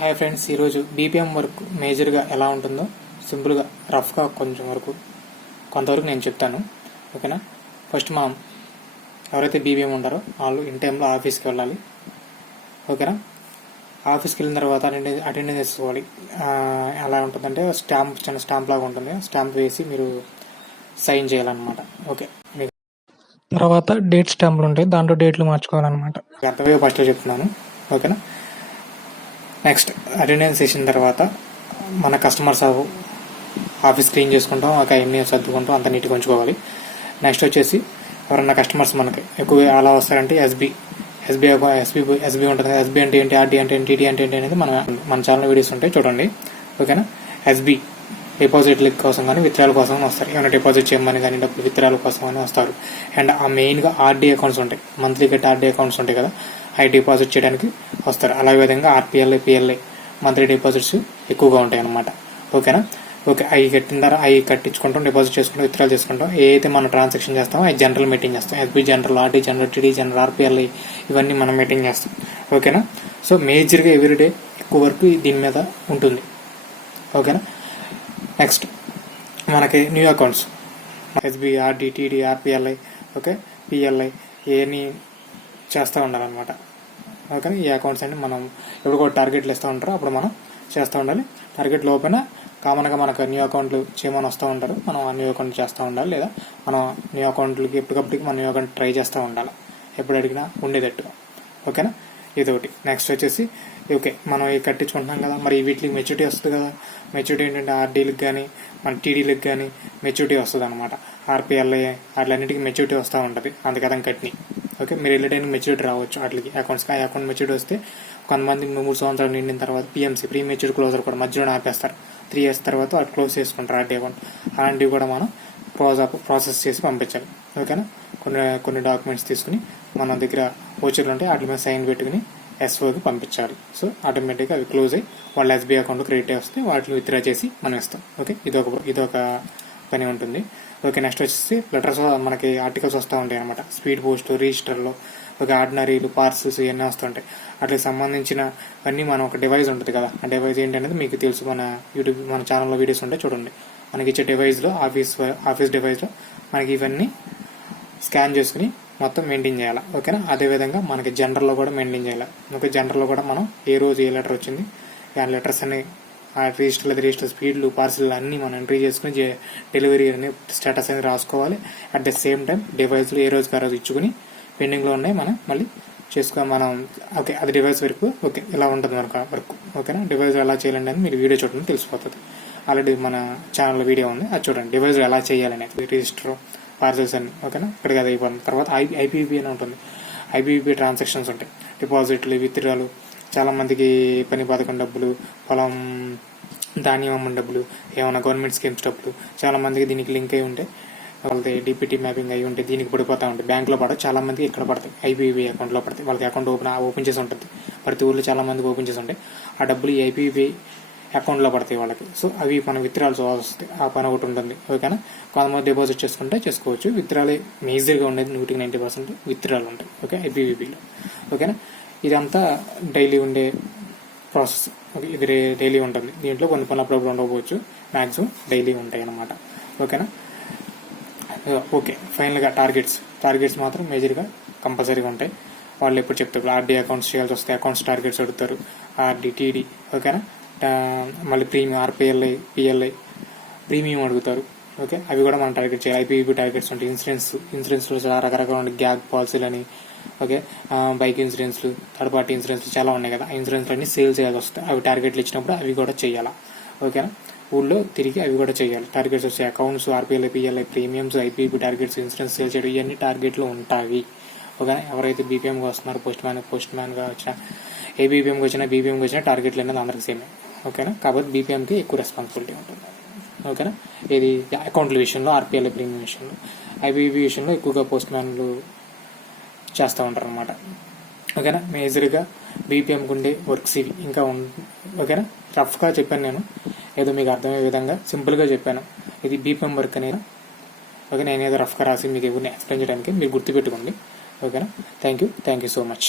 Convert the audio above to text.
Hi friends, ఈరోజు BPM work మేజర్గా ఎలా ఉంటుందో సింపుల్గా రఫ్గా కొంతవరకు నేను చెప్తాను. ఓకేనా. ఫస్ట్ మనం ఎవరైతే బీపీఎం ఉంటారో వాళ్ళు ఇన్ టైంలో ఆఫీస్కి వెళ్ళాలి. ఓకేనా. ఆఫీస్కి వెళ్ళిన తర్వాత అటెండెన్స్ చేసుకోవాలి. ఎలా ఉంటుందంటే చిన్న స్టాంప్ లాగా ఉంటుంది. స్టాంప్ వేసి మీరు సైన్ చేయాలన్నమాట. ఓకే. తర్వాత డేట్ స్టాంపులు ఉంటాయి, దాంట్లో డేట్లు మార్చుకోవాలన్నమాట. అర్థమయ్యే ఫస్ట్ చెప్తున్నాను. ఓకేనా. నెక్స్ట్ అటెండెన్స్ వేసిన తర్వాత మన కస్టమర్స్ ఆఫీస్ క్లీన్ చేసుకుంటాం, ఒక ఎన్ని సర్దుకుంటాం, అంత నీట్గా ఉంచుకోవాలి. నెక్స్ట్ వచ్చేసి ఎవరన్నా కస్టమర్స్ మనకి ఎక్కువ ఎలా వస్తారంటే ఎస్బీ ఉంటుంది. ఎస్బీ అంటే ఏంటి, ఆర్డీ అంటే ఏంటి, టీడీ అంటే ఏంటి అనేది మన ఛానల్ వీడియోస్ ఉంటాయి, చూడండి. ఓకేనా. ఎస్బీ డిపాజిట్ల కోసం కానీ విత్డ్రాల కోసం వస్తారు. ఏమైనా డిపాజిట్ చేయమని కానీ డబ్బులు విత్డ్రాల కోసం అని వస్తారు. అండ్ ఆ మెయిన్గా ఆర్డీ అకౌంట్స్ ఉంటాయి, మంత్లీ కట్టి ఆర్డీ అకౌంట్స్ ఉంటాయి కదా, అవి డిపాజిట్ చేయడానికి వస్తారు. అలా విధంగా ఆర్పిఎల్ఐ పిఎల్ఐ మంత్లీ డిపాజిట్స్ ఎక్కువగా ఉంటాయి అన్నమాట. ఓకేనా. ఓకే. అవి కట్టిన తర్వాత అవి కట్టించుకుంటాం, డిపాజిట్ చేసుకుంటాం, విత్డ్రాల్ చేసుకుంటాం. ఏదైతే మనం ట్రాన్సాక్షన్ చేస్తామో అవి జనరల్ మీటింగ్ చేస్తాం. SB general, RD general, TD general, RPLI ఇవన్నీ మనం మీటింగ్ చేస్తాం. ఓకేనా. సో మేజర్గా ఎవ్రీడే ఎక్కువ వర్క్ దీని మీద ఉంటుంది. ఓకేనా. నెక్స్ట్ మనకి new accounts SB, RD, TD, RPLI, okay, PLI ఇవన్నీ చేస్తూ ఉండాలన్నమాట. ఓకే. ఈ అకౌంట్స్ అన్ని మనం ఎప్పుడు కూడా టార్గెట్లు ఇస్తూ ఉంటారో అప్పుడు మనం చేస్తూ ఉండాలి. టార్గెట్ లోపల కామన్గా మనకు న్యూ అకౌంట్లు చేయమని వస్తూ ఉంటారు, మనం ఆ న్యూ అకౌంట్ చేస్తూ ఉండాలి. లేదా మనం న్యూ అకౌంట్లకి ఎప్పటికప్పటికి మన న్యూ అకౌంట్ ట్రై చేస్తూ ఉండాలి, ఎప్పుడు అడిగినా ఉండేటట్టుగా. ఓకేనా. ఇది ఒకటి. నెక్స్ట్ వచ్చేసి ఓకే, మనం ఇవి కట్టించుకుంటున్నాం కదా, మరి వీటికి మెచ్యూరిటీ వస్తుంది కదా. మెచ్యూరిటీ ఏంటంటే ఆర్డీలకు కానీ మన టీడీలకు కానీ మెచ్యూరిటీ వస్తుంది అనమాట. ఆర్పిఎల్ఐ వాటిలన్నిటికీ మెచ్యూరిటీ వస్తూ ఉంటుంది, అందుకని కట్టిని. ఓకే. మీరు వెళ్ళే టైంకి మెచ్యూరిటీ రావచ్చు వాటికి అకౌంట్స్కి. ఆ అకౌంట్ మెచ్యూరిటీ వస్తే కొంతమంది 3 సంవత్సరాలు నిండిన తర్వాత పిఎంసీ ప్రీ మెచ్యూరిటీ క్లోజర్ కూడా మధ్యలో ఆపేస్తారు. 3 years తర్వాత వాటి క్లోజ్ చేసుకుంటారు ఆర్డీ అకౌంట్. అలాంటివి కూడా మనం ప్రాసెస్ చేసి పంపించాలి. ఓకేనా. కొన్ని డాక్యుమెంట్స్ తీసుకుని మన దగ్గర ఓచర్లు ఉంటే వాటి మీద సైన్ పెట్టుకుని ఎస్ఓకి పంపించాలి. సో ఆటోమేటిక్గా అవి క్లోజ్ అయ్యి వాళ్ళ ఎస్బీ అకౌంట్ క్రెడిట్ వస్తే వాటిని విత్డ్రా చేసి మనం ఇస్తాం. ఓకే. ఇదొక పని ఉంటుంది. ఓకే. నెక్స్ట్ వచ్చేసి లెటర్స్ మనకి ఆర్టికల్స్ వస్తూ ఉంటాయి అనమాట. స్పీడ్ పోస్ట్, రిజిస్టర్లో ఒక ఆర్డినరీలు, పార్సల్స్ ఇవన్నీ వస్తుంటాయి. వాటికి సంబంధించిన అన్నీ మనం ఒక డివైస్ ఉంటుంది కదా, ఆ డివైస్ ఏంటనేది మీకు తెలుసు. మన ఛానల్లో వీడియోస్ ఉంటాయి, చూడండి. మనకి ఇచ్చే డివైస్లో ఆఫీస్ డివైస్లో మనకి ఇవన్నీ స్కాన్ చేసుకుని మొత్తం మెయింటైన్ చేయాలి. ఓకేనా. అదేవిధంగా మనకి జనరల్లో కూడా మెయింటైన్ చేయాలి. ఓకే. జనరల్లో కూడా మనం ఏ రోజు ఏ లెటర్ వచ్చింది, ఆ లెటర్స్ అన్ని ఆ రిజిస్టర్ స్పీడ్లు, పార్సిల్ అన్నీ మనం ఎంట్రీ చేసుకుని డెలివరీ అనే స్టేటస్ అనేది రాసుకోవాలి. అట్ ద సేమ్ టైం డివైస్లో ఏ రోజుకి ఆ రోజు ఇచ్చుకుని పెండింగ్లో ఉన్నాయి మనం మళ్ళీ మనం. ఓకే. అది డివైస్ వరకు. ఓకే. ఇలా ఉంటుంది మనకు వర్క్. ఓకేనా. డివైస్ ఎలా చేయాలండి అని మీరు వీడియో చూడండి, తెలిసిపోతుంది. ఆల్రెడీ మన ఛానల్లో వీడియో ఉంది, అది చూడండి. డివైస్ ఎలా చేయాలనేది రిజిస్టర్, పార్సల్స్ అన్ని. ఓకేనా. ఇక్కడికి అది అయిపోతుంది. తర్వాత ఐపీపీ అని ఉంటుంది. ఐపీపీ ట్రాన్సాక్షన్స్ ఉంటాయి, డిపాజిట్లు, విత్డ్రాలు. చాలా మందికి పని పథకం డబ్బులు, పొలం ధాన్యం అమ్మని డబ్బులు, ఏమైనా గవర్నమెంట్ స్కీమ్స్ డబ్బులు చాలా మందికి దీనికి లింక్ అయి ఉంటాయి. వాళ్ళకి డిపిటీ మ్యాపింగ్ అయి ఉంటే దీనికి పడిపోతూ ఉంటాయి. బ్యాంకులో పడవు, చాలా మందికి ఇక్కడ పడతాయి, ఐపీపీ అకౌంట్లో పడతాయి. వాళ్ళకి అకౌంట్ ఓపెన్ చేసి ఉంటుంది, ప్రతి ఊళ్ళో చాలా మందికి ఓపెన్ చేసి ఉంటాయి. ఆ డబ్బులు ఈ ఐపీపీ అకౌంట్లో పడతాయి వాళ్ళకి. సో అవి మనం విత్డ్రాల్స్ వస్తాయి, ఆ పని ఒకటి ఉంటుంది. ఓకేనా. కొంతమంది డిపాజిట్ చేసుకుంటే చేసుకోవచ్చు. విత్డ్రాలే మేజర్గా ఉండేది, 90% విత్డ్రాలు ఉంటాయి. ఓకే. ఐపీపీలో. ఓకేనా. ఇదంతా డైలీ ఉండే ప్రాసెస్. ఓకే. ఇది డైలీ ఉంటుంది. దీంట్లో కొన్ని పనులు అప్పుడప్పుడు ఉండకపోవచ్చు, మ్యాక్సిమం డైలీ ఉంటాయి అన్నమాట. ఓకేనా. ఓకే. ఫైనల్గా టార్గెట్స్ మాత్రం మేజర్గా కంపల్సరీగా ఉంటాయి. వాళ్ళు ఎప్పుడు చెప్తారు ఆర్డీ అకౌంట్స్ చేయాల్సి వస్తే అకౌంట్స్ టార్గెట్స్ అడుగుతారు, ఆర్డీ, టీడీ. ఓకేనా. మళ్ళీ ప్రీమియం, ఆర్పిఎల్ఐ, పిఎల్ఐ ప్రీమియం అడుగుతారు. ఓకే. అవి కూడా మనం టార్గెట్ చేయాలి. ఐపీపీ టార్గెట్స్ ఉంటాయి. ఇన్సూరెన్స్లో చాలా రకరకాల ఉంటాయి. గ్యాగ్ పాలసీలని, ఓకే, బైక్ ఇన్సూరెన్స్లు, థర్డ్ పార్టీ ఇన్సూరెన్స్లు చాలా ఉన్నాయి కదా. ఆ ఇన్సూరెన్స్లు అన్ని సేల్ చేయాల్సి వస్తాయి. అవి టార్గెట్లు ఇచ్చినప్పుడు అవి కూడా చేయాలా. ఓకేనా. ఊళ్ళో తిరిగి అవి కూడా చేయాలి. టార్గెట్స్ వస్తాయి. Accounts, RPLI, PLI, premiums, IPP targets, insurance sale చేయడం, ఇవన్నీ టార్గెట్లు ఉంటాయి. ఓకే. ఎవరైతే బీపీఎంగా వస్తున్నారో, పోస్ట్ మ్యాన్గా వచ్చినా, ఏ బీపీఎంకి వచ్చినా టార్గెట్లు అనేది అందరికి సేమే. ఓకేనా. కాబట్టి బీపీఎంకి ఎక్కువ రెస్పాన్సిబిలిటీ ఉంటుంది. ఓకేనా. ఇది అకౌంట్ల విషయంలో, ఆర్పిఎల్ఐ, ప్రీమియం విషయంలో. ఐపీపీ విషయంలో ఎక్కువగా పోస్ట్ మ్యాన్లు చేస్తూ ఉంటారు అనమాట. ఓకేనా. మేజర్గా బీపీఎంకి ఉండే వర్క్స్ ఇవి. ఇంకా ఓకేనా. రఫ్గా చెప్పాను నేను, ఏదో మీకు అర్థమయ్యే విధంగా సింపుల్గా చెప్పాను. ఇది బీపీఎం వర్క్ అనేది. ఓకే. నేను ఏదో రఫ్గా రాసి మీకు ఎవరిని ఎక్స్ప్లెయిన్ చేయడానికి మీరు గుర్తుపెట్టుకోండి. ఓకేనా. Thank you so much.